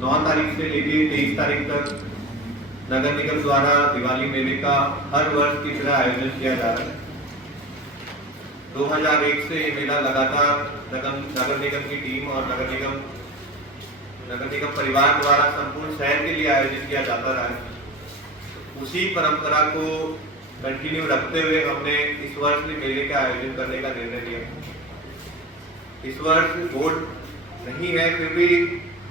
9 तारीख से लेकर 23 तारीख तक नगर निगम द्वारा दिवाली मेले का हर वर्ष की तरह आयोजन किया जा रहा है। 2001 से ये मेला लगातार नगर निगम की टीम और नगर निगम परिवार द्वारा संपूर्ण शहर के लिए आयोजित किया जाता रहा है। उसी परंपरा को कंटिन्यू रखते हुए हमने इस वर्ष भी मेले का आयोजन करने का निर्णय लिया। इस वर्ष बोर्ड नहीं है, फिर भी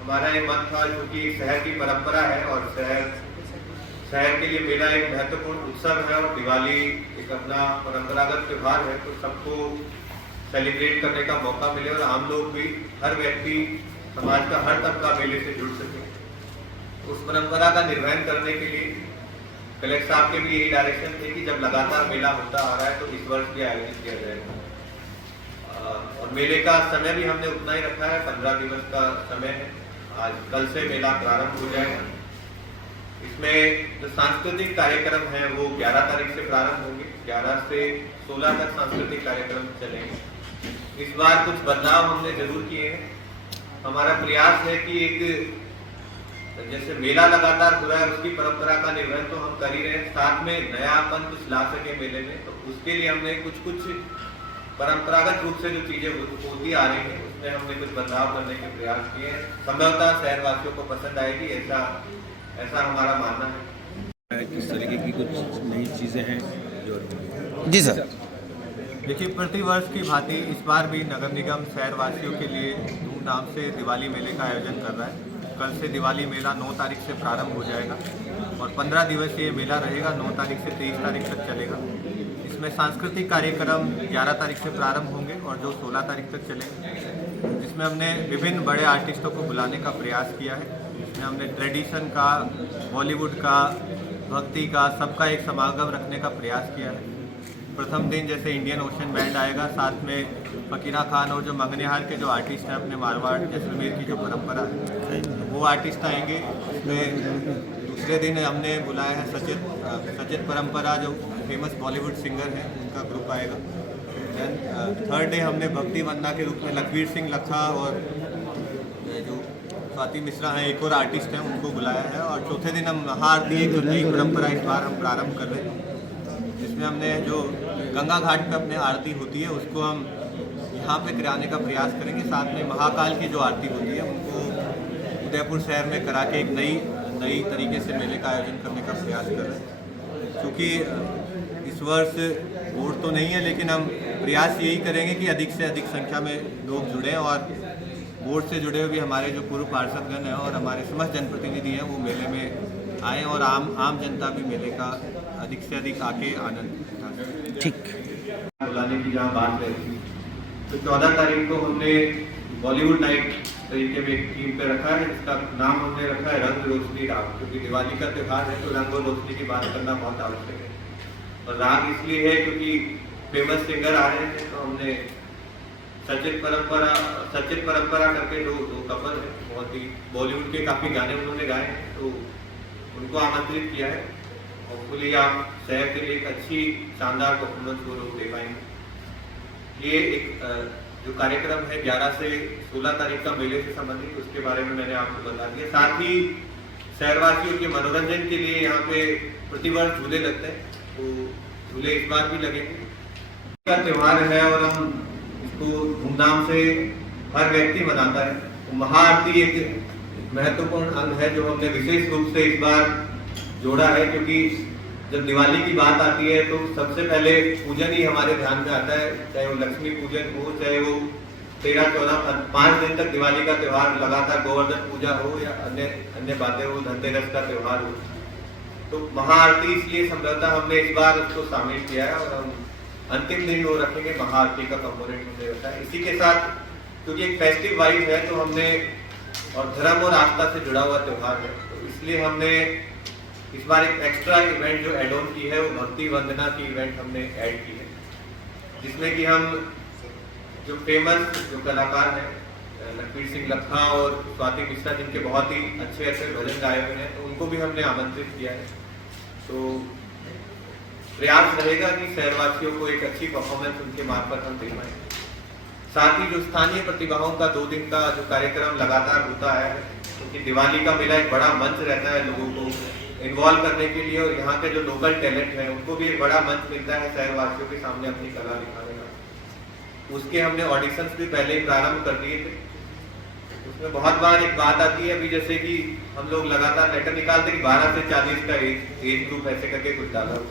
हमारा ये मत था, क्योंकि शहर की परंपरा है और शहर के लिए मेला एक महत्वपूर्ण उत्सव है और दिवाली एक अपना परंपरागत त्योहार है, तो सबको सेलिब्रेट करने का मौका मिले और आम लोग भी, हर व्यक्ति, समाज का हर तबका मेले से जुड़ सके। उस परंपरा का निर्वहन करने के लिए कलेक्टर साहब के भी यही डायरेक्शन थे कि जब लगातार मेला होता आ रहा है तो इस वर्ष भी आयोजित किया जाएगा। और मेले का समय भी हमने उतना ही रखा है, 15 दिवस का समय है। आज कल से मेला प्रारंभ हो जाएगा। इसमें जो सांस्कृतिक कार्यक्रम है वो 11 तारीख से प्रारंभ होंगे। 11 से 16 तक सांस्कृतिक कार्यक्रम चलेंगे। इस बार कुछ बदलाव हमने जरूर किए हैं। हमारा प्रयास है कि एक जैसे मेला लगातार हो रहा है उसकी परंपरा का निर्वहन तो हम कर ही रहे हैं, साथ में नयापन कुछ ला सके मेले में, तो उसके लिए हमने कुछ परंपरागत रूप से जो चीजें होती आ रही हैं उसमें हमने कुछ बदलाव करने के प्रयास किए हैं। संभवतः शहरवासियों को पसंद आएगी, ऐसा हमारा मानना है। किस तरीके की कुछ नई चीज़ें हैं जो जी सर। देखिए, प्रतिवर्ष की भांति इस बार भी नगर निगम शहरवासियों के लिए धूमधाम से दिवाली मेले का आयोजन कर रहा है। कल से दिवाली मेला 9 तारीख से प्रारंभ हो जाएगा और 15 दिवसीय मेला रहेगा, 9 तारीख से 23 तारीख तक चलेगा। इसमें सांस्कृतिक कार्यक्रम 11 तारीख से प्रारंभ होंगे और जो 16 तारीख तक चलेंगे, जिसमें हमने विभिन्न बड़े आर्टिस्टों को बुलाने का प्रयास किया है। इसमें हमने ट्रेडिशन का, बॉलीवुड का, भक्ति का, सबका एक समागम रखने का प्रयास किया है। प्रथम दिन जैसे इंडियन ओशन बैंड आएगा, साथ में फकीरा खान और जो मंगनेहार के जो आर्टिस्ट हैं अपने मारवाड़ जैसलमेर की जो परंपरा है वो आर्टिस्ट आएंगे। इसमें दूसरे दिन हमने बुलाया है सचेत परंपरा जो फेमस बॉलीवुड सिंगर हैं उनका ग्रुप आएगा। देन थर्ड डे हमने भक्ति वंदना के रूप में लखवीर सिंह लखा और जो स्वाति मिश्रा हैं एक और आर्टिस्ट हैं उनको बुलाया है। और चौथे दिन हम महाआरती, एक जो नई परंपरा इस बार हम प्रारंभ कर रहे हैं, जिसमें हमने जो गंगा घाट पे अपने आरती होती है उसको हम यहाँ पे कराने का प्रयास करेंगे। साथ में महाकाल की जो आरती होती है उनको उदयपुर शहर में करा के एक नई तरीके से मेले का आयोजन करने का प्रयास कर रहे हैं। क्योंकि इस वर्ष वोट तो नहीं है, लेकिन हम प्रयास यही करेंगे कि अधिक से अधिक संख्या में लोग जुड़ें और बोर्ड से जुड़े हुए हमारे जो पूर्व पार्षदगण हैं और हमारे समस्त जनप्रतिनिधि हैं वो मेले में आएँ और आम जनता भी मेले का अधिक से अधिक आके आनंद उठाए। ठीक। बुलाने की जहाँ बात रही थी, तो 14 तारीख को हमने बॉलीवुड नाइट तरीके में एक टीम पे रखा है, जिसका नाम हमने रखा है रंग रोशनी राग। क्योंकि दिवाली का त्यौहार है तो रंग और रोशनी की बात करना बहुत आवश्यक है। और राग इसलिए है क्योंकि फेमस सिंगर आ रहे हैं, तो हमने सचेत परंपरा करके दो कपल है, बहुत ही बॉलीवुड के काफ़ी गाने उन्होंने गाए हैं, तो उनको आमंत्रित किया है। होपफुली आप शहर के लिए एक अच्छी शानदार परफॉर्मेंस वो लोग दे पाएंगे। ये एक जो कार्यक्रम है 11 से 16 तारीख का मेले से संबंधित, उसके बारे में मैंने आपको बता दिया। साथ ही शहरवासियों के मनोरंजन के लिए यहाँ पे प्रतिवर्ष झूले लगते हैं, तो झूले इस बार भी लगेंगे। का त्यौहार है और हम इसको धूमधाम से हर व्यक्ति मनाता है। तो महाआरती एक महत्वपूर्ण अंग है जो हमने विशेष रूप से इस बार जोड़ा है, क्योंकि जब दिवाली की बात आती है तो सबसे पहले पूजन ही हमारे ध्यान में आता है। चाहे वो लक्ष्मी पूजन हो, चाहे वो 13, 14, 5 दिन तक दिवाली का त्यौहार लगातार गोवर्धन पूजा हो या अन्य बातें हो, धनतेरस का त्यौहार हो, तो महाआरती इसलिए संभवतः हमने इस बार उसको शामिल किया है और हम अंतिम दिन वो रखेंगे, महाआरती का कंपोनेंट हमने रखा है। इसी के साथ क्योंकि एक फेस्टिव वाइब है तो हमने, और धर्म और आस्था से जुड़ा हुआ त्यौहार है, तो इसलिए हमने इस बार एक एक्स्ट्रा इवेंट जो एड ऑन की है वो भक्ति वंदना की इवेंट हमने ऐड की है, जिसमें कि हम जो फेमस जो कलाकार हैं लखवीर सिंह लखा और स्वाति मिश्रा, जिनके बहुत ही अच्छे भजन गाए हुए हैं, तो उनको भी हमने आमंत्रित किया है। तो प्रयास रहेगा कि शहरवासियों को एक अच्छी परफॉर्मेंस उनके मार्फत हम दे पाएं। साथ ही जो स्थानीय प्रतिभाओं का 2 दिन का जो कार्यक्रम लगातार होता है क्योंकि दिवाली का मेला एक बड़ा मंच रहता है लोगों को इन्वॉल्व करने के लिए, और यहाँ के जो लोकल टैलेंट है उनको भी एक बड़ा मंच मिलता है शहरवासियों के सामने अपनी कला दिखाने का। उसके हमने ऑडिशंस भी पहले ही प्रारंभ कर दिए थे। उसमें बहुत बार एक बात आती है, अभी जैसे कि हम लोग लगातार लेटर निकालते कि 12 से 40 का एज ग्रुप ऐसे करके कुछ डाला हो,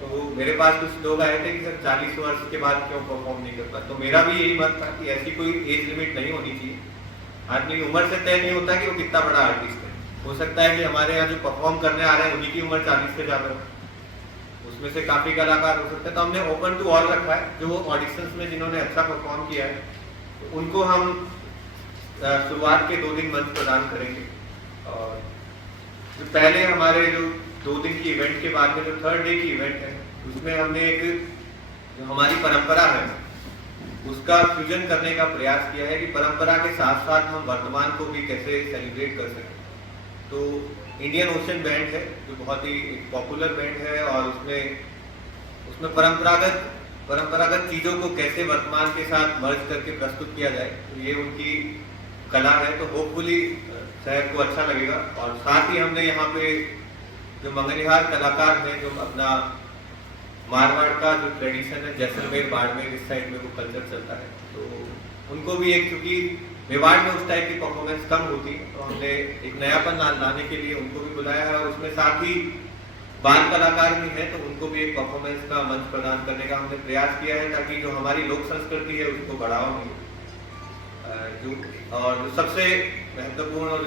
तो मेरे पास कुछ लोग आए थे कि सर 40 वर्ष के बाद क्यों परफॉर्म नहीं कर पाते। तो मेरा भी यही मत था कि ऐसी कोई एज लिमिट नहीं होनी चाहिए। आदमी उम्र से तय नहीं होता कि वो कितना बड़ा आर्टिस्ट है। हो सकता है कि हमारे यहाँ जो परफॉर्म करने आ रहे हैं उन्हीं की उम्र 40 से ज्यादा है, उसमें से काफी कलाकार हो सकते हैं। तो हमने ओपन टू ऑल रखा है, जो ऑडिशंस में जिन्होंने अच्छा परफॉर्म किया है तो उनको हम शुरुआत के 2 दिन मंच प्रदान करेंगे। और जो पहले हमारे जो 2 दिन की इवेंट के बाद में जो 3rd डे की इवेंट है, उसमें हमने एक जो हमारी परंपरा है उसका फ्यूजन करने का प्रयास किया है कि परंपरा के साथ साथ हम वर्तमान को भी कैसे सेलिब्रेट कर सकें। तो इंडियन ओशन बैंड है जो बहुत ही पॉपुलर बैंड है, और उसमें परंपरागत चीजों को कैसे वर्तमान के साथ मर्ज करके प्रस्तुत किया जाए, तो ये उनकी कला है। तो होपफुली शहर को अच्छा लगेगा। और साथ ही हमने यहाँ पे जो मंगनिहार कलाकार हैं, जो अपना मारवाड़ का जो ट्रेडिशन है, जैसलमेर बाड़मेर इस साइड में वो कल्चर चलता है, तो उनको भी एक, क्योंकि मेवाड़ में उस टाइप की परफॉर्मेंस कम होती है, तो हमने एक नयापन लाने के लिए उनको भी बुलाया है। और उसमें साथ ही बाल कलाकार भी हैं, तो उनको भी एक परफॉर्मेंस का मंच प्रदान करने का हमने प्रयास किया है, ताकि जो हमारी लोक संस्कृति है उसको बढ़ावा मिले। जो सबसे महत्वपूर्ण और